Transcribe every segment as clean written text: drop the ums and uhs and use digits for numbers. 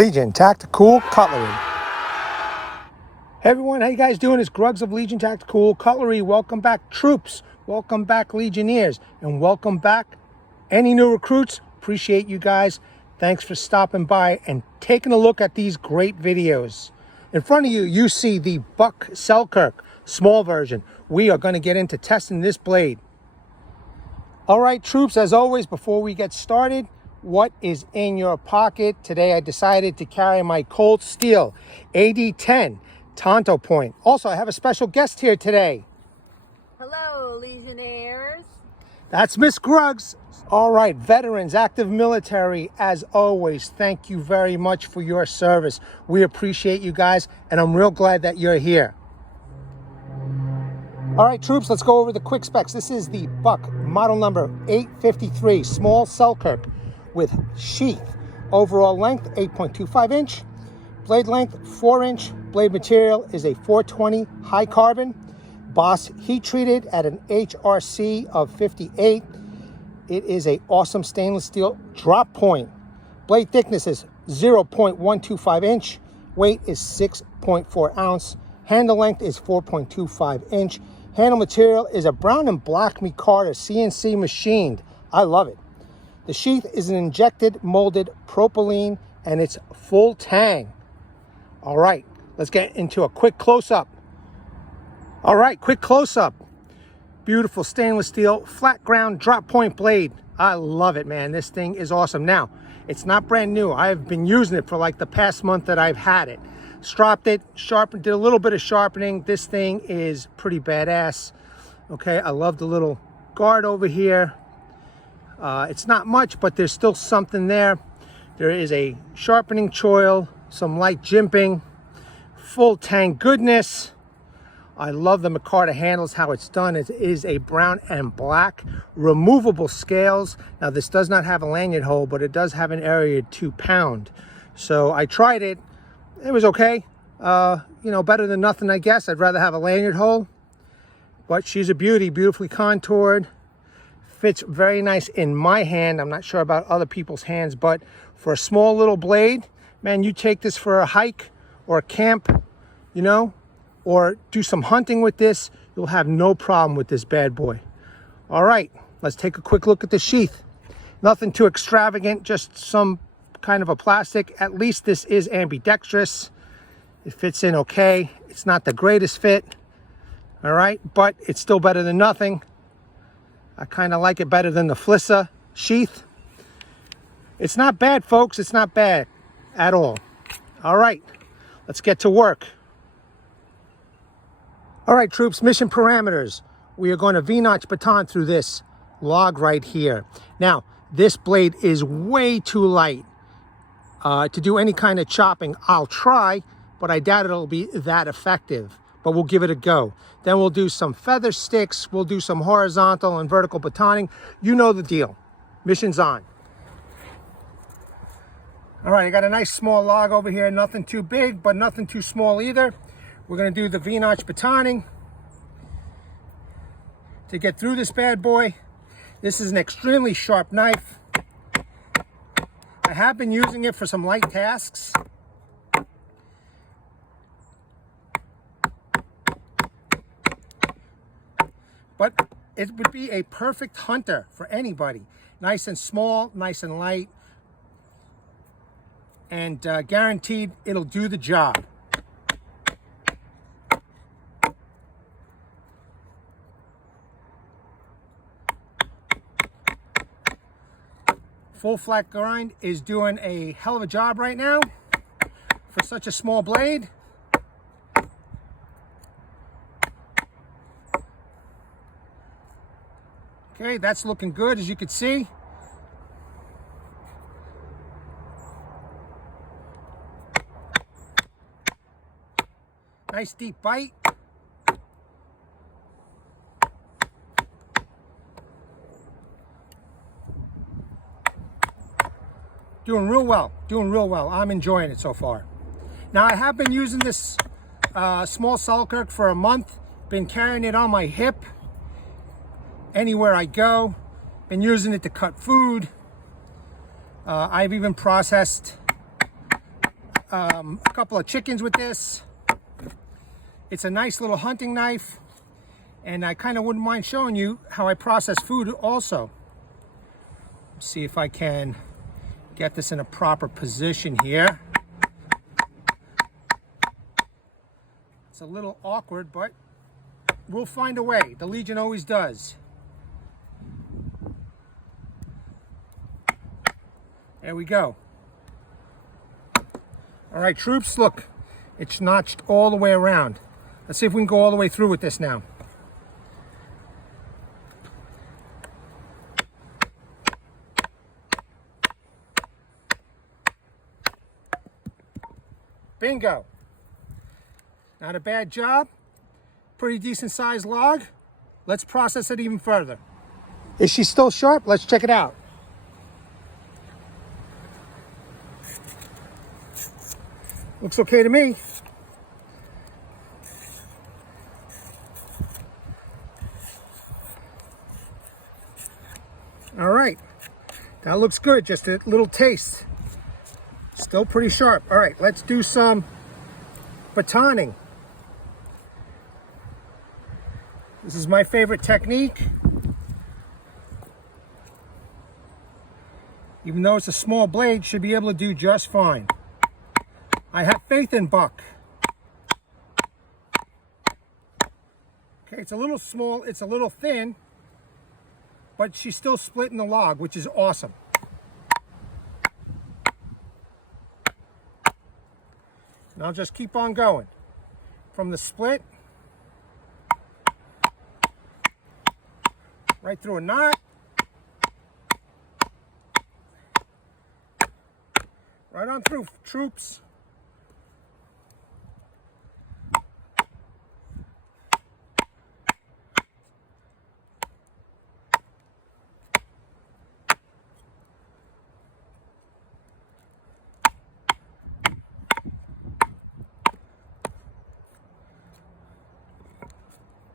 Legion Tactical Cutlery. Hey everyone, how you guys doing? It's Grugs of Legion Tactical Cutlery. Welcome back, troops. Welcome back, Legionnaires. And welcome back, any new recruits. Appreciate you guys. Thanks for stopping by and taking a look at these great videos. In front of you, you see the Buck Selkirk small version. We are going to get into testing this blade. All right, troops, as always, before we get started, what is in your pocket? Today I decided to carry my Cold Steel AD10 Tonto point. Also, I have a special guest here today. Hello, Legionnaires. That's Miss Grugs. All right, veterans, active military, as always, thank you very much for your service. We appreciate you guys, and I'm real glad that you're here. All right, troops, let's go over the quick specs. This is the Buck model number 853 Small Selkirk with sheath. Overall length 8.25 inch, blade length 4 inch, blade material is a 420 high carbon, Boss heat treated at an HRC of 58. It is a awesome stainless steel drop point. Blade thickness is 0.125 inch, weight is 6.4 ounce, handle length is 4.25 inch. Handle material is a brown and black Micarta CNC machined. I love it. The sheath is an injected molded propylene and it's full tang. All right, let's get into a quick close-up. All right, quick close-up. Beautiful stainless steel flat ground drop point blade. I love it, man. This thing is awesome. Now, it's not brand new. I've been using it for like the past month that I've had it. Stropped it, sharpened, did a little bit of sharpening. This thing is pretty badass. Okay, I love the little guard over here. It's not much, but there's still something there. There is a sharpening choil, some light jimping, full tang goodness. I love the Micarta handles, how it's done. It is a brown and black removable scales. Now this does not have a lanyard hole, but it does have an area to pound. So I tried it. It was okay. You know, better than nothing, I guess. I'd rather have a lanyard hole. But she's a beauty, beautifully contoured. Fits very nice in my hand. I'm not sure about other people's hands, but for a small little blade, man, you take this for a hike or a camp, you know, or do some hunting with this, you'll have no problem with this bad boy. All right, let's take a quick look at the sheath. Nothing too extravagant, just some kind of a plastic. At least this is ambidextrous. It fits in okay. It's not the greatest fit, all right, but it's still better than nothing. I kind of like it better than the Flissa sheath. It's not bad, folks. It's not bad at all. All right, let's get to work. All right, troops, mission parameters. We are going to V-notch baton through this log right here. Now, this blade is way too light to do any kind of chopping. I'll try, but I doubt it'll be that effective. But we'll give it a go. Then we'll do some feather sticks. We'll do some horizontal and vertical batoning. You know the deal. Mission's on. All right, I got a nice small log over here. Nothing too big, but nothing too small either. We're gonna do the V-notch batoning to get through this bad boy. This is an extremely sharp knife. I have been using it for some light tasks. But it would be a perfect hunter for anybody. Nice and small, nice and light, and guaranteed it'll do the job. Full flat grind is doing a hell of a job right now for such a small blade. Okay, that's looking good, as you can see. Nice deep bite. Doing real well, doing real well. I'm enjoying it so far. Now, I have been using this Small Selkirk for a month. Been carrying it on my hip anywhere I go. Been using it to cut food. I've even processed a couple of chickens with this. It's a nice little hunting knife, and I kind of wouldn't mind showing you how I process food also. See if I can get this in a proper position here. It's a little awkward, but we'll find a way. The Legion always does. There we go. All right, troops, look, it's notched all the way around. Let's see if we can go all the way through with this now. Bingo. Not a bad job. Pretty decent sized log. Let's process it even further. Is she still sharp? Let's check it out. Looks okay to me. All right, that looks good. Just a little taste. Still pretty sharp. All right, let's do some batoning. This is my favorite technique. Even though it's a small blade, should be able to do just fine. I have faith in Buck. Okay, it's a little small, it's a little thin, but she's still splitting the log, which is awesome. And I'll just keep on going. From the split, right through a knot, right on through, troops.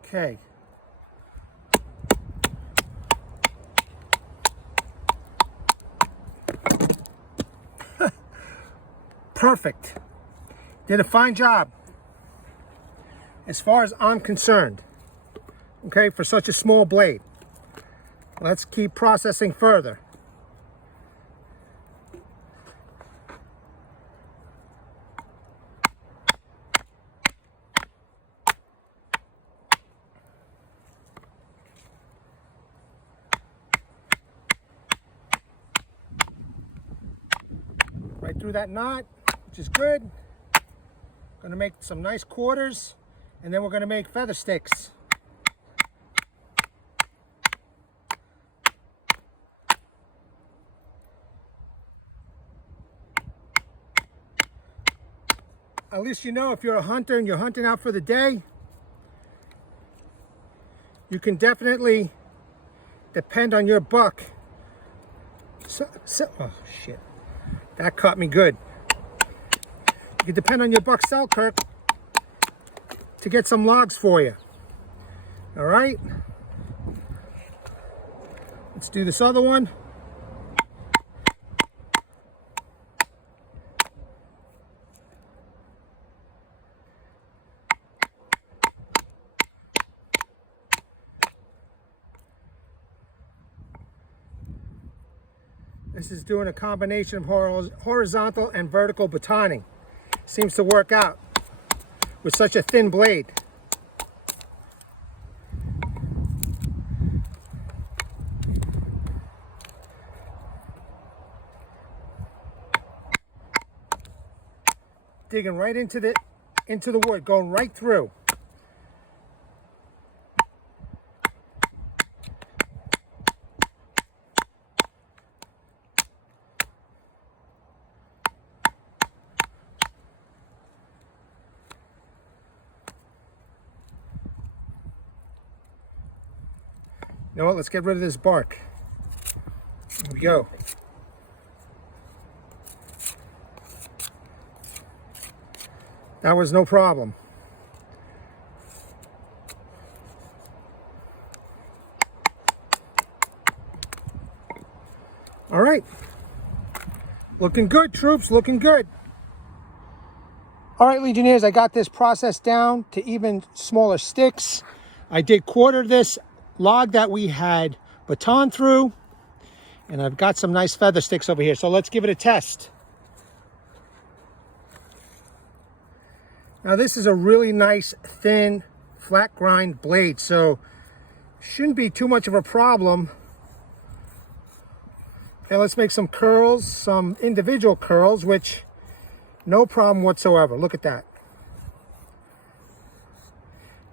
Okay. Perfect. Did a fine job as far as I'm concerned. Okay, for such a small blade. Let's keep processing further. Right through that knot, which is good. Gonna make some nice quarters, and then we're gonna make feather sticks. At least you know if you're a hunter and you're hunting out for the day, you can definitely depend on your buck. Oh shit. That caught me good. You can depend on your buck Selkirk to get some logs for you. All right. Let's do this other one. This is doing a combination of horizontal and vertical batoning. Seems to work out with such a thin blade. Digging right into the wood, going right through. You know what, let's get rid of this bark. Here we go. That was no problem. All right. Looking good, troops, looking good. All right, Legionnaires, I got this process down to even smaller sticks. I did quarter this log that we had baton through, and I've got some nice feather sticks over here. So let's give it a test. Now this is a really nice, thin, flat grind blade, so shouldn't be too much of a problem. Okay, let's make some curls, some individual curls, which no problem whatsoever. Look at that.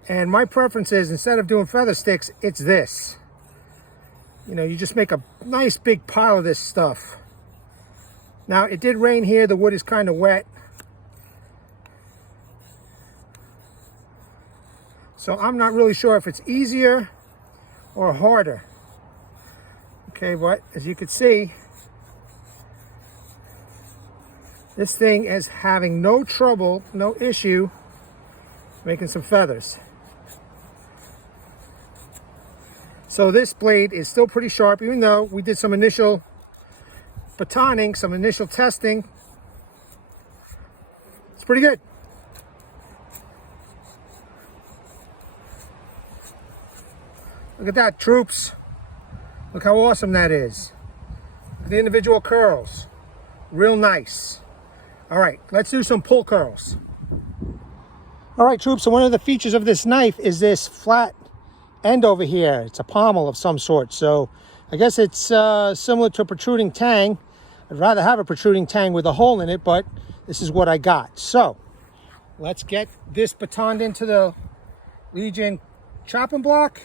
And my preference is, instead of doing feather sticks, it's this. You know, you just make a nice big pile of this stuff. Now, it did rain here. The wood is kind of wet. So I'm not really sure if it's easier or harder. Okay, but as you can see, this thing is having no trouble, no issue making some feathers. So this blade is still pretty sharp, even though we did some initial batoning, some initial testing. It's pretty good. Look at that, troops. Look how awesome that is. Look at the individual curls. Real nice. All right, let's do some pull curls. All right, troops, so one of the features of this knife is this flat end over here. It's a pommel of some sort. So I guess it's similar to a protruding tang. I'd rather have a protruding tang with a hole in it, but this is what I got. So let's get this batoned into the Legion chopping block.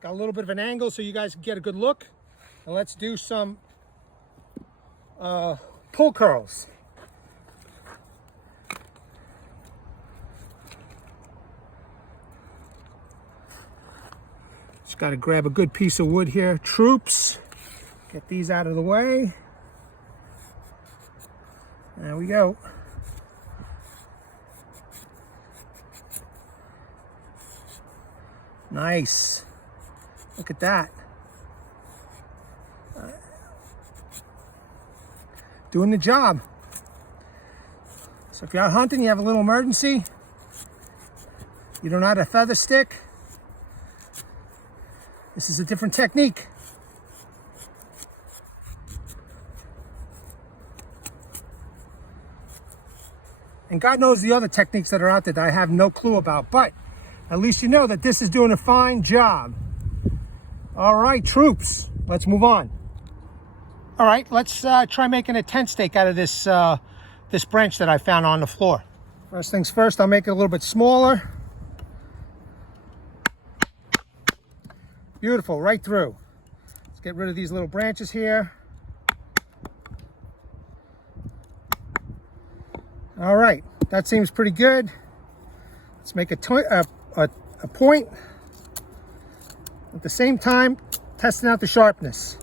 Got a little bit of an angle so you guys can get a good look. And let's do some pull curls. Just got to grab a good piece of wood here. Troops. Get these out of the way. There we go. Nice. Look at that. Doing the job. So if you're out hunting, you have a little emergency, you don't have a feather stick, this is a different technique. And God knows the other techniques that are out there that I have no clue about, but at least you know that this is doing a fine job. All right, troops, let's move on. All right, let's try making a tent stake out of this this branch that I found on the floor. First things first, I'll make it a little bit smaller. Beautiful, right through. Let's get rid of these little branches here. All right, that seems pretty good. Let's make a point. At the same time, testing out the sharpness.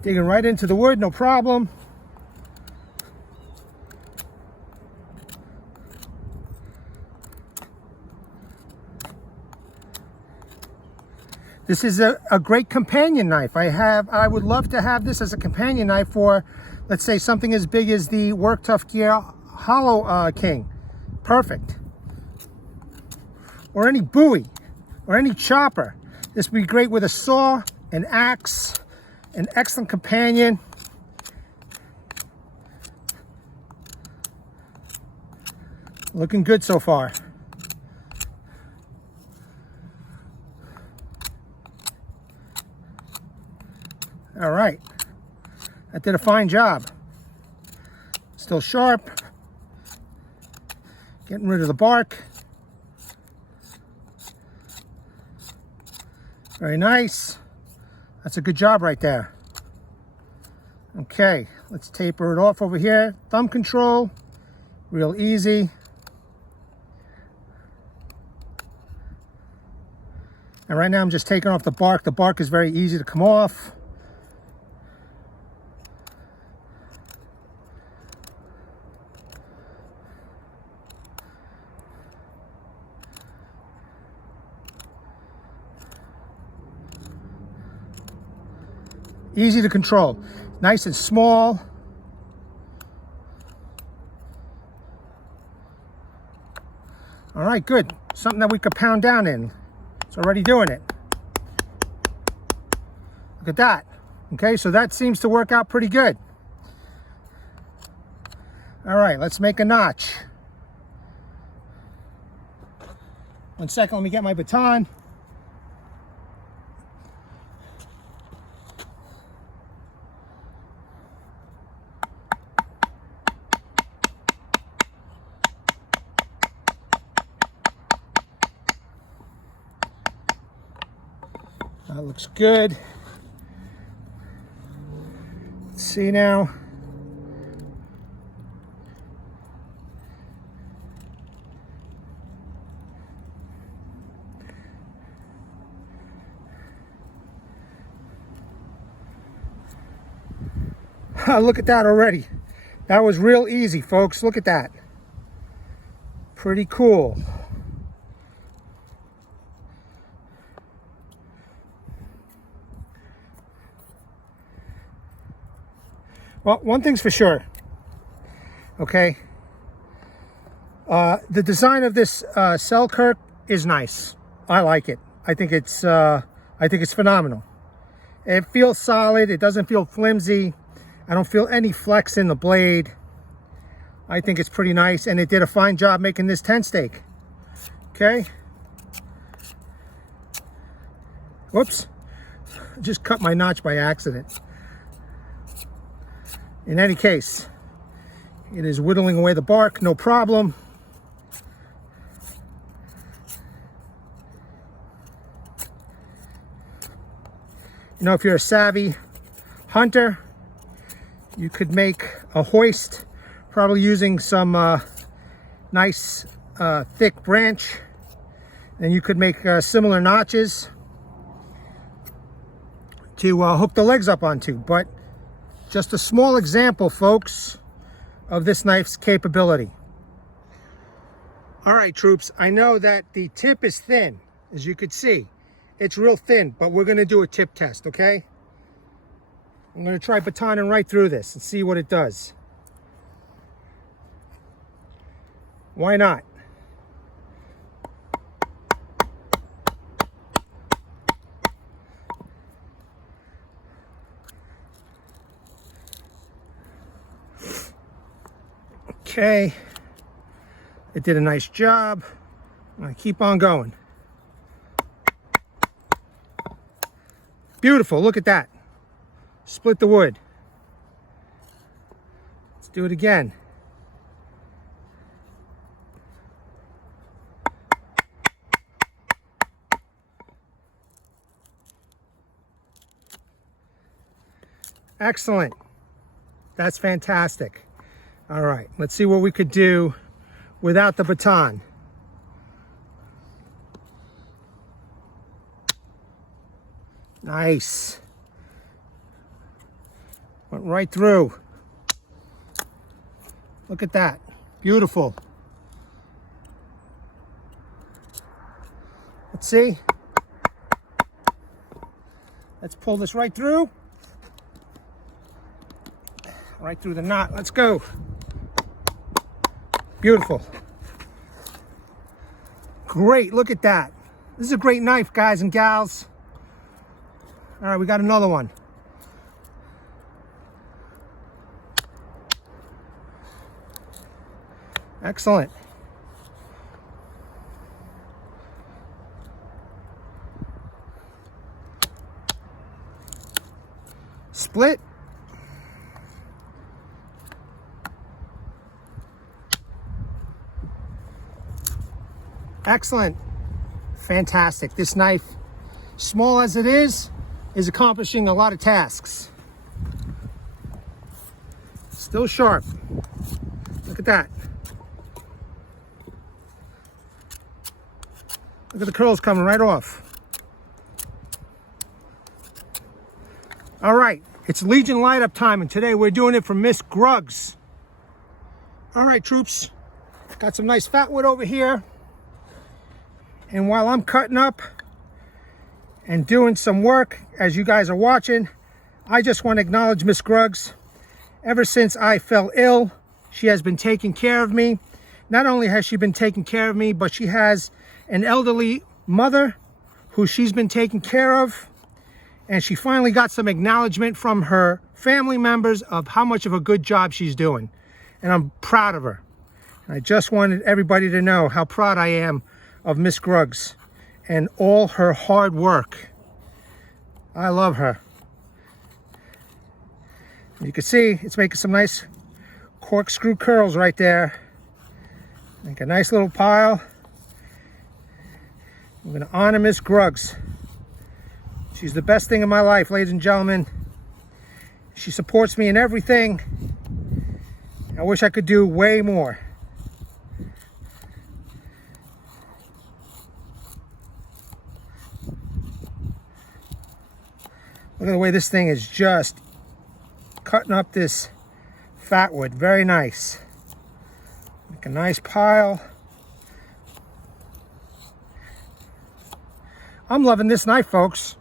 Digging right into the wood, no problem. This is a great companion knife. I would love to have this as a companion knife for, let's say, something as big as the Work Tough Gear Hollow King. Perfect. Or any buoy, or any chopper. This would be great with a saw, an axe, an excellent companion. Looking good so far. All right, that did a fine job. Still sharp. Getting rid of the bark. Very nice. That's a good job right there. Okay, let's taper it off over here. Thumb control, real easy. And right now I'm just taking off the bark. The bark is very easy to come off. Easy to control. Nice and small. All right, good. Something that we could pound down in. It's already doing it. Look at that. Okay, so that seems to work out pretty good. All right, let's make a notch. 1 second, let me get my baton. That looks good. Let's see now. Look at that already. That was real easy, folks. Look at that. Pretty cool. Well, one thing's for sure. Okay. The design of this Selkirk is nice. I like it. I think it's phenomenal. It feels solid. It doesn't feel flimsy. I don't feel any flex in the blade. I think it's pretty nice, and it did a fine job making this tent stake. Okay. Whoops. I just cut my notch by accident. In any case, it is whittling away the bark, no problem. You know, if you're a savvy hunter, you could make a hoist, probably using some nice thick branch. And you could make similar notches to hook the legs up onto. But just a small example, folks, of this knife's capability. All right, troops, I know that the tip is thin, as you could see. It's real thin, but we're gonna do a tip test, okay? I'm gonna try batoning right through this and see what it does. Why not? Okay, it did a nice job. I'm gonna keep on going. Beautiful, look at that. Split the wood. Let's do it again. Excellent. That's fantastic. All right, let's see what we could do without the baton. Nice. Went right through. Look at that. Beautiful. Let's see. Let's pull this right through. Right through the knot. Let's go. Beautiful. Great. Look at that. This is a great knife, guys and gals. All right, we got another one. Excellent. Split. Excellent. Fantastic. This knife, small as it is accomplishing a lot of tasks. Still sharp. Look at that. Look at the curls coming right off. All right, it's Legion light up time, and today we're doing it from Miss Gruggs. All right, troops, got some nice fat wood over here. And while I'm cutting up and doing some work, as you guys are watching, I just want to acknowledge Miss Gruggs. Ever since I fell ill, she has been taking care of me. Not only has she been taking care of me, but she has an elderly mother who she's been taking care of. And she finally got some acknowledgement from her family members of how much of a good job she's doing. And I'm proud of her. I just wanted everybody to know how proud I am of Miss Gruggs and all her hard work. I love her. You can see it's making some nice corkscrew curls right there. Make a nice little pile. I'm going to honor Miss Gruggs. She's the best thing in my life, ladies and gentlemen. She supports me in everything. I wish I could do way more. Look at the way this thing is just cutting up this fat wood. Very nice. Make a nice pile. I'm loving this knife, folks.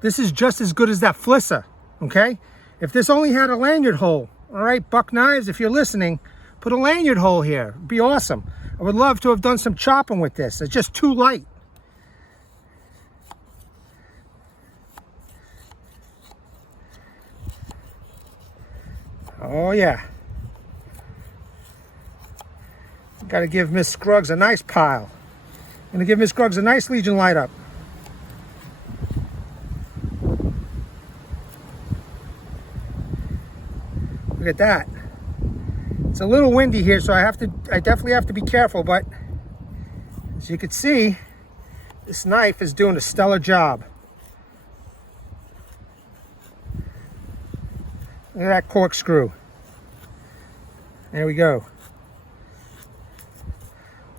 This is just as good as that Flisser, okay? If this only had a lanyard hole, all right, Buck Knives, if you're listening, put a lanyard hole here. It'd be awesome. I would love to have done some chopping with this. It's just too light. Oh yeah. Got to give Miss Gruggs a nice pile. I'm going to give Miss Gruggs a nice Legion light up. Look at that. It's a little windy here, so I definitely have to be careful, but as you can see, this knife is doing a stellar job. Look at that corkscrew. There we go.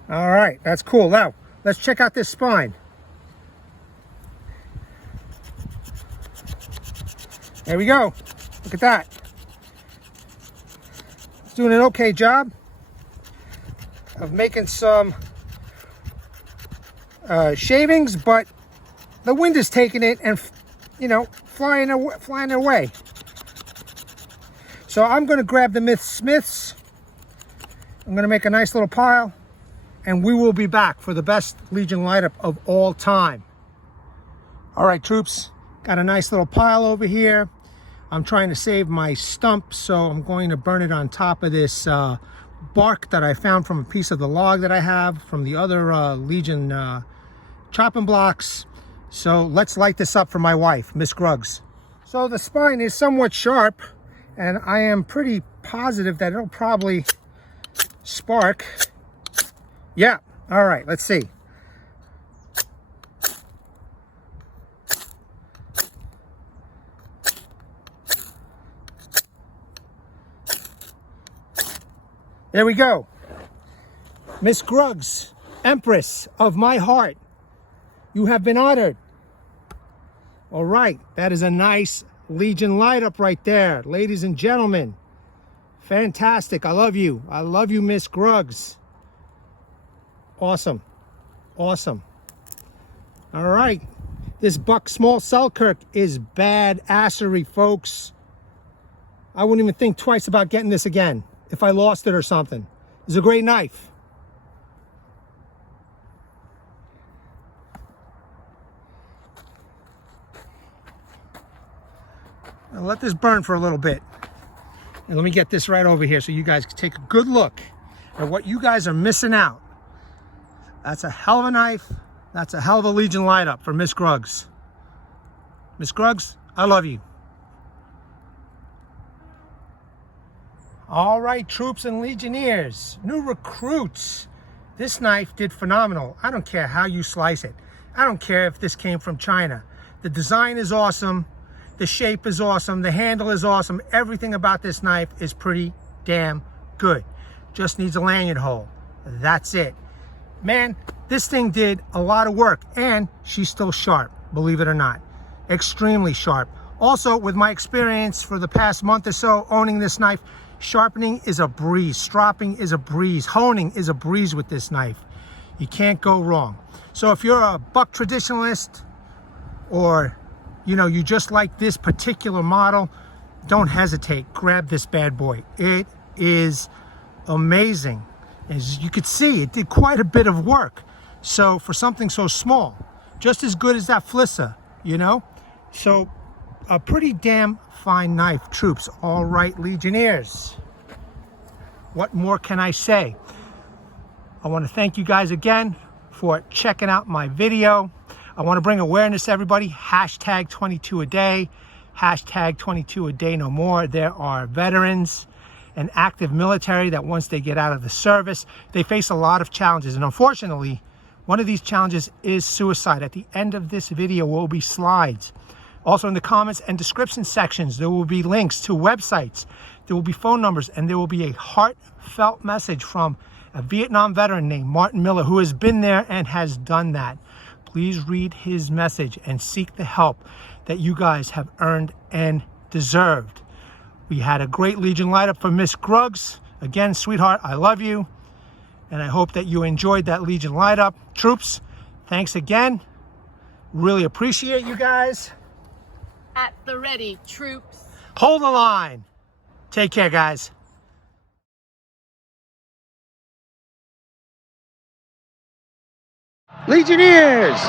All right, that's cool. Now, let's check out this spine. There we go. Look at that. It's doing an okay job of making some shavings, but the wind is taking it and, you know, flying away. So I'm going to grab the Smiths. I'm going to make a nice little pile, and we will be back for the best Legion light up of all time. All right, troops, got a nice little pile over here. I'm trying to save my stump, so I'm going to burn it on top of this bark that I found from a piece of the log that I have from the other Legion chopping blocks. So let's light this up for my wife, Miss Gruggs. So the spine is somewhat sharp, and I am pretty positive that it'll probably spark. Yeah, all right, let's see. There we go. Miss Gruggs, Empress of my heart, you have been honored. All right, that is a nice Legion light up right there, ladies and gentlemen. Fantastic. I love you. I love you, Miss Gruggs. Awesome. Awesome. All right. This buck Small Selkirk is bad-assery, folks. I wouldn't even think twice about getting this again if I lost it or something. It's a great knife. I'll let this burn for a little bit. And let me get this right over here so you guys can take a good look at what you guys are missing out. That's a hell of a knife. That's a hell of a Legion light up for Miss Gruggs. Miss Gruggs, I love you. All right, troops and Legionnaires, new recruits. This knife did phenomenal. I don't care how you slice it. I don't care if this came from China. The design is awesome. The shape is awesome. The handle is awesome. Everything about this knife is pretty damn good. Just needs a lanyard hole. That's it. Man, this thing did a lot of work, and she's still sharp, believe it or not. Extremely sharp. Also, with my experience for the past month or so owning this knife, sharpening is a breeze. Stropping is a breeze. Honing is a breeze with this knife. You can't go wrong. So if you're a buck traditionalist or you know, you just like this particular model, don't hesitate. Grab this bad boy. It is amazing. As you could see, it did quite a bit of work. So for something so small, just as good as that Flissa, you know? So a pretty damn fine knife, troops. All right, Legionnaires. What more can I say? I want to thank you guys again for checking out my video. I want to bring awareness to everybody. Hashtag 22 a day. Hashtag 22 a day no more. There are veterans and active military that once they get out of the service, they face a lot of challenges. And unfortunately, one of these challenges is suicide. At the end of this video will be slides. Also in the comments and description sections, there will be links to websites. There will be phone numbers, and there will be a heartfelt message from a Vietnam veteran named Martin Miller, who has been there and has done that. Please read his message and seek the help that you guys have earned and deserved. We had a great Legion light up for Miss Gruggs. Again, sweetheart, I love you. And I hope that you enjoyed that Legion light up. Troops, thanks again. Really appreciate you guys. At the ready, troops. Hold the line. Take care, guys. Legionnaires!